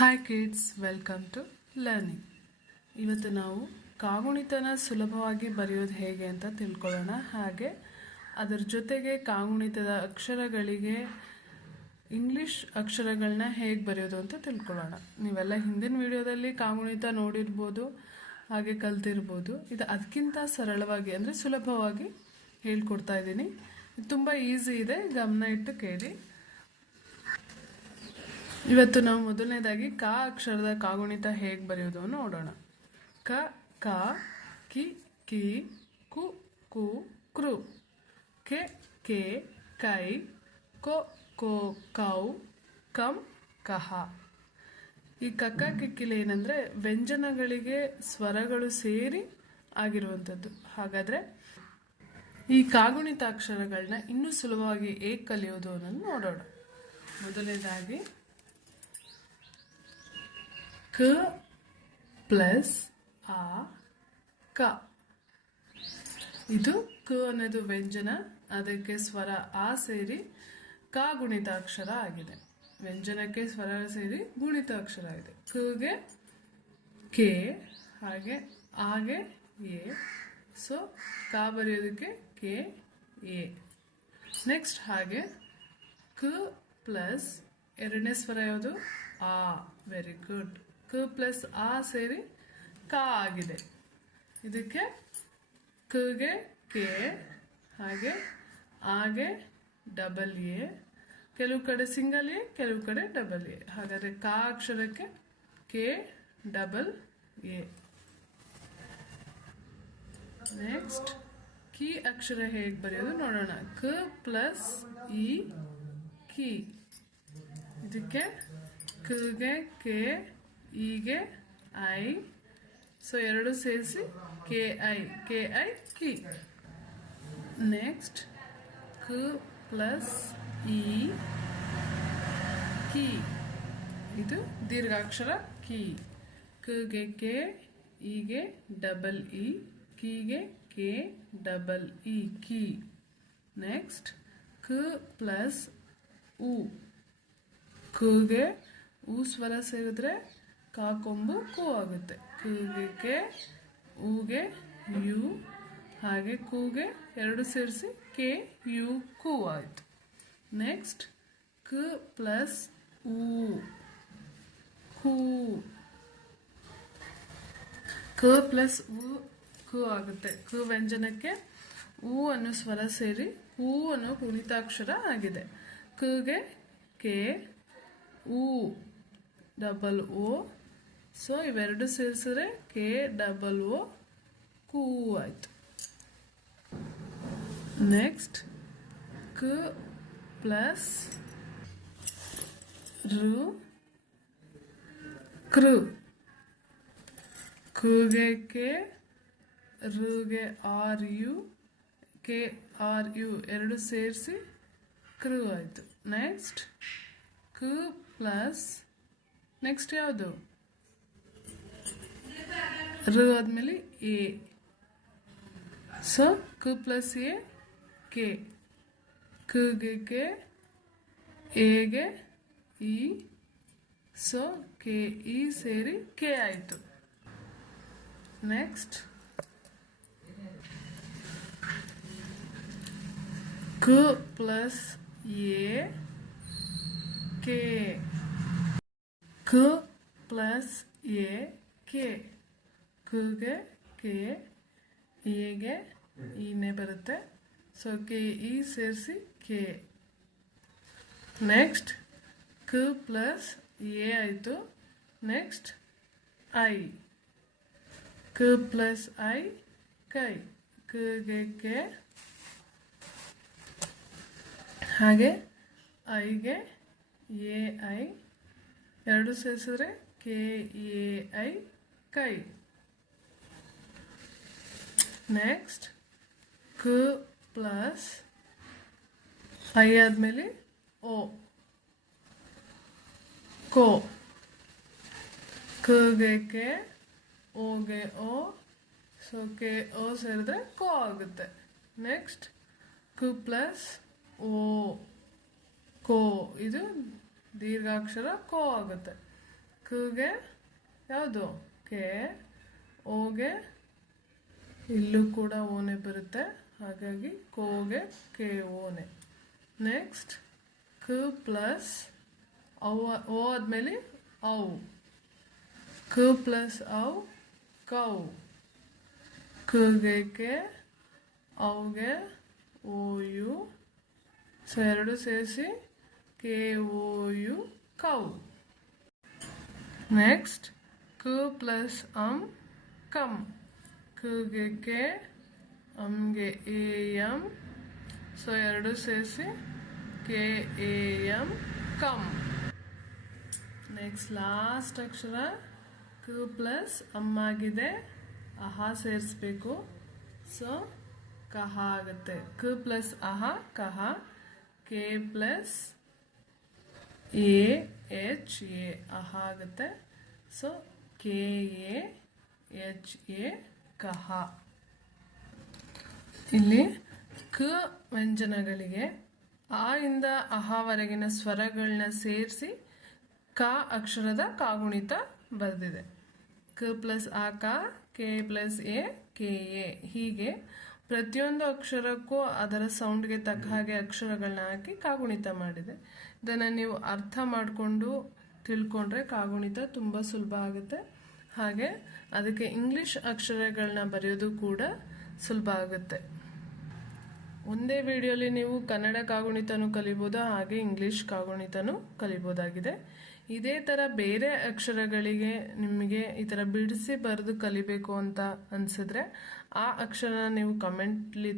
Hi kids welcome to learning ಇವತ್ತು ನಾವು ಕಾಗುಣಿತನ ಸುಲಭವಾಗಿ ಬರೆಯೋದು ಹೇಗೆ ಅಂತ ತಿಳ್ಕೊಳ್ಳೋಣ. ಹಾಗೆ ಅದರ ಜೊತೆಗೆ ಕಾಗುಣಿತದ ಅಕ್ಷರಗಳಿಗೆ ಇಂಗ್ಲೀಷ್ ಅಕ್ಷರಗಳನ್ನ ಹೇಗೆ ಬರೆಯೋದು ಅಂತ ತಿಳ್ಕೊಳ್ಳೋಣ. ನೀವೆಲ್ಲ ಹಿಂದಿನ ವಿಡಿಯೋದಲ್ಲಿ ಕಾಗುಣಿತ ನೋಡಿರ್ಬೋದು, ಹಾಗೆ ಕಲ್ತಿರ್ಬೋದು. ಇದು ಅದಕ್ಕಿಂತ ಸರಳವಾಗಿ ಅಂದರೆ ಸುಲಭವಾಗಿ ಹೇಳ್ಕೊಡ್ತಾ ಇದ್ದೀನಿ. ತುಂಬ ಈಸಿ ಇದೆ, ಗಮನ ಇಟ್ಟು ಕೇಳಿ. ಇವತ್ತು ನಾವು ಮೊದಲನೇದಾಗಿ ಕ ಅಕ್ಷರದ ಕಾಗುಣಿತ ಹೇಗೆ ಬರೆಯೋದು ನೋಡೋಣ. ಕ ಕ, ಕಿ ಕಿ, ಕು ಕು, ಕೃ. ಕೆ ಕೆ, ಕೈ, ಕೊ, ಕೋ, ಕೌ, ಕಂ, ಕಹ. ಈ ಕಕ್ಕ ಕಿಕ್ಕಿಲಿ ಏನಂದ್ರೆ ವ್ಯಂಜನಗಳಿಗೆ ಸ್ವರಗಳು ಸೇರಿ ಆಗಿರುವಂಥದ್ದು. ಹಾಗಾದ್ರೆ ಈ ಕಾಗುಣಿತ ಅಕ್ಷರಗಳನ್ನ ಇನ್ನೂ ಸುಲಭವಾಗಿ ಹೇಗೆ ಕಲಿಯೋದು ಅನ್ನೋದು ನೋಡೋಣ. ಮೊದಲನೇದಾಗಿ ಕ ಪ್ಲಸ್ ಆ ಕ ಇದು ಕ ಅನ್ನೋದು ವ್ಯಂಜನ, ಅದಕ್ಕೆ ಸ್ವರ ಆ ಸೇರಿ ಕ ಗುಣಿತ ಅಕ್ಷರ ಆಗಿದೆ. ವ್ಯಂಜನಕ್ಕೆ ಸ್ವರ ಸೇರಿ ಗುಣಿತ ಅಕ್ಷರ ಆಗಿದೆ ಕಗೆ ಕೆ ಹಾಗೆ ಆಗೆ ಎ ಸೊ ಕ ಬರೆಯೋದಕ್ಕೆ ಕೆ ಎ ನೆಕ್ಸ್ಟ್ ಹಾಗೆ ಕ ಪ್ಲಸ್ ಎರಡನೇ ಸ್ವರ ಯಾವುದು? ಆ ವೆರಿ ಗುಡ್ ಕ ಪ್ಲಸ್ ಆ ಸೇರಿ ಕ ಆಗಿದೆ. ಇದಕ್ಕೆ ಕಗೆ ಕೆ, ಹಾಗೆ ಆಗೆ ಡಬಲ್ ಎ, ಕೆಲವು ಕಡೆ ಸಿಂಗಲ್ ಎ, ಕೆಲವು ಕಡೆ ಡಬಲ್ ಎ. ಹಾಗಾದರೆ ಕ ಅಕ್ಷರಕ್ಕೆ ಕೆ ಡಬಲ್ ಎ. ನೆಕ್ಸ್ಟ್ ಕಿ ಅಕ್ಷರ ಹೇಗೆ ಬರೆಯೋದು ನೋಡೋಣ. ಕ ಪ್ಲಸ್ ಇ, ಕಿ. ಇದಕ್ಕೆ ಕಗೆ ಕೆ ಇಗೆ ಐ ಸೊ ಎರಡು ಸೇರಿಸಿ ಕೆ ಐ ಕೆ ಐ, ಕಿ. ನೆಕ್ಸ್ಟ್ ಕ ಪ್ಲಸ್ ಇ, ಕಿ. ಇದು ದೀರ್ಘಾಕ್ಷರ ಕಿ. ಕಗೆ ಕೆ ಈಗೆ ಡಬಲ್ ಇ, ಕಿಗೆ ಕೆ, ಡಬಲ್ ಇ, ಕಿ. ನೆಕ್ಸ್ಟ್ ಕ ಪ್ಲಸ್ ಉ. ಕುಗೆ ಉ ಸ್ವರ ಸೇರಿದ್ರೆ ಕಾ ಕೊಂಬು ಕೂ ಆಗುತ್ತೆ ಕೂಗೆ ಕೆ ಊಗೆ, ಯು, ಹಾಗೆ ಕೂಗೆ ಎರಡು ಸೇರಿಸಿ ಕೆ, ಯು ಕೂ ಆಯಿತು ನೆಕ್ಸ್ಟ್ ಕ ಪ್ಲಸ್ ಊ. ಹೂ ಕ ಪ್ಲಸ್ ಉ ಕು ಆಗುತ್ತೆ. ಕ ವ್ಯಂಜನಕ್ಕೆ ಊ ಅನ್ನು ಸ್ವರ ಸೇರಿ ಹೂ ಅನ್ನೋ ಕುಣಿತಾಕ್ಷರ ಆಗಿದೆ. ಕಗೆ ಕೆ, ಊ, ಡಬಲ್ ಓ ಸೊ, ಇವೆರಡು ಸೇರಿಸಿದ್ರೆ ಕೆ ಡಬಲ್ ಓ ಕೂ ಆಯ್ತು. ನೆಕ್ಸ್ಟ್ ಕ ಪ್ಲಸ್ ರು ಕೃ ಕುಗೆ K ರುಗೆ R U K R U ಎರಡು ಸೇರಿಸಿ ಕೃ ಆಯಿತು. ನೆಕ್ಸ್ಟ್ ಕ ಪ್ಲಸ್ ನೆಕ್ಸ್ಟ್ ಯಾವುದು? ರು ಆದಮೇಲೆ ಎ. ಸೊ, ಕು ಪ್ಲಸ್ ಎ, ಕೆ. ಕಗೆ ಕೆ ಎಗೆ ಇ, ಸೊ, ಕೆ, ಇ ಸೇರಿ ಕೆ ಆಯಿತು. ನೆಕ್ಸ್ಟ್. ಕು ಪ್ಲಸ್ ಎ, ಕೆ. ಕು ಪ್ಲಸ್ ಎ, ಕೆ. ಕಗೆ ಕೆ ಎಗೆ ಇನೇ ಬರುತ್ತೆ ಸೊ ಕೆ ಇ ಸೇರಿಸಿ ಕೆ ನೆಕ್ಸ್ಟ್ ಕ ಪ್ಲಸ್ ಎ ಆಯಿತು ನೆಕ್ಸ್ಟ್ ಐ ಕ ಪ್ಲಸ್ ಐ ಕೈ ಕಗೆ ಕೆ ಹಾಗೆ ಐಗೆ ಎ ಐ ಎರಡು ಸೇರಿಸಿದ್ರೆ ಕೆ ಎ ಐ ಕೈ ನೆಕ್ಸ್ಟ್ ಕ ಪ್ಲಸ್ ಐ ಆದಮೇಲೆ ಓ ಕೋ ಕಗೆ ಕೆ ಓಗೆ ಓ ಸೊ ಕೆ ಓ ಸೇರಿದ್ರೆ ಕೋ ಆಗುತ್ತೆ. ನೆಕ್ಸ್ಟ್ ಕ ಪ್ಲಸ್ ಓ ಕೋ ಇದು ದೀರ್ಘಾಕ್ಷರ ಕೋ ಆಗುತ್ತೆ. ಕಗೆ ಯಾವುದು? ಕೆ ಓಗೆ ಇಲ್ಲೂ ಕೂಡ ಓನೆ ಬರುತ್ತೆ. ಹಾಗಾಗಿ ಕೋಗೆ ಕೆ ಓನೆ. ನೆಕ್ಸ್ಟ್ ಕ ಪ್ಲಸ್ ಅವು ಓ ಆದಮೇಲೆ ಅವು ಕ ಪ್ಲಸ್ ಅವು ಕೌ. ಕಗೆ ಕೆ ಅವ್ಗೆ ಓ ಯು. ಸೊ ಎರಡು ಸೇರಿಸಿ ಕೆ ಓ ಯು, ಕೌ. ನೆಕ್ಸ್ಟ್ ಕ ಪ್ಲಸ್ ಅಮ್ ಕಮ್ ಕಗೆ ಕೆ ಅಮ್ಗೆ ಎ ಎಂ ಸೊ ಎರಡು ಸೇರಿಸಿ ಕೆ ಎ ಎಂ ಕಮ್ ನೆಕ್ಸ್ಟ್ ಲಾಸ್ಟ್ ಅಕ್ಷರ ಕ ಪ್ಲಸ್ ಅಮ್ಮಾಗಿದೆ ಅಹ ಸೇರಿಸ್ಬೇಕು. ಸೊ ಕಹ ಆಗುತ್ತೆ. ಕ ಪ್ಲಸ್ ಅಹ, ಕಹ. K plus A, H, A, ಅಹ ಆಗುತ್ತೆ. So K, A, H, A ಕಹ ಇಲ್ಲಿ ಕ ವ್ಯಂಜನಗಳಿಗೆ ಆ ಇಂದ ಅಹವರೆಗಿನ ಸ್ವರಗಳನ್ನ ಸೇರಿಸಿ ಕ ಅಕ್ಷರದ ಕಾಗುಣಿತ ಬರೆದಿದೆ. ಕ ಪ್ಲಸ್ ಆ ಕ, K plus A, K A. ಹೀಗೆ ಪ್ರತಿಯೊಂದು ಅಕ್ಷರಕ್ಕೂ ಅದರ ಸೌಂಡ್ಗೆ ತಕ್ಕ ಹಾಗೆ ಅಕ್ಷರಗಳನ್ನ ಹಾಕಿ ಕಾಗುಣಿತ ಮಾಡಿದೆ. ಇದನ್ನು ನೀವು ಅರ್ಥ ಮಾಡಿಕೊಂಡು ತಿಳ್ಕೊಂಡ್ರೆ ಕಾಗುಣಿತ ತುಂಬ ಸುಲಭ ಆಗುತ್ತೆ. ಹಾಗೆ ಅದಕ್ಕೆ ಇಂಗ್ಲಿಷ್ ಅಕ್ಷರಗಳನ್ನ ಬರೆಯೋದು ಕೂಡ ಸುಲಭ ಆಗುತ್ತೆ. ಒಂದೇ ವಿಡಿಯೋಲಿ ನೀವು ಕನ್ನಡ ಕಾಗುಣಿತನೂ ಕಲಿಬೋದು, ಹಾಗೆ ಇಂಗ್ಲಿಷ್ ಕಾಗುಣಿತನೂ ಕಲಿಬೋದಾಗಿದೆ. ಇದೇ ಥರ ಬೇರೆ ಅಕ್ಷರಗಳಿಗೆ ನಿಮಗೆ ಈ ಥರ ಬಿಡಿಸಿ ಬರೆದು ಕಲಿಬೇಕು ಅಂತ ಅನಿಸಿದ್ರೆ ಆ ಅಕ್ಷರ ನೀವು ಕಮೆಂಟ್ಲಿ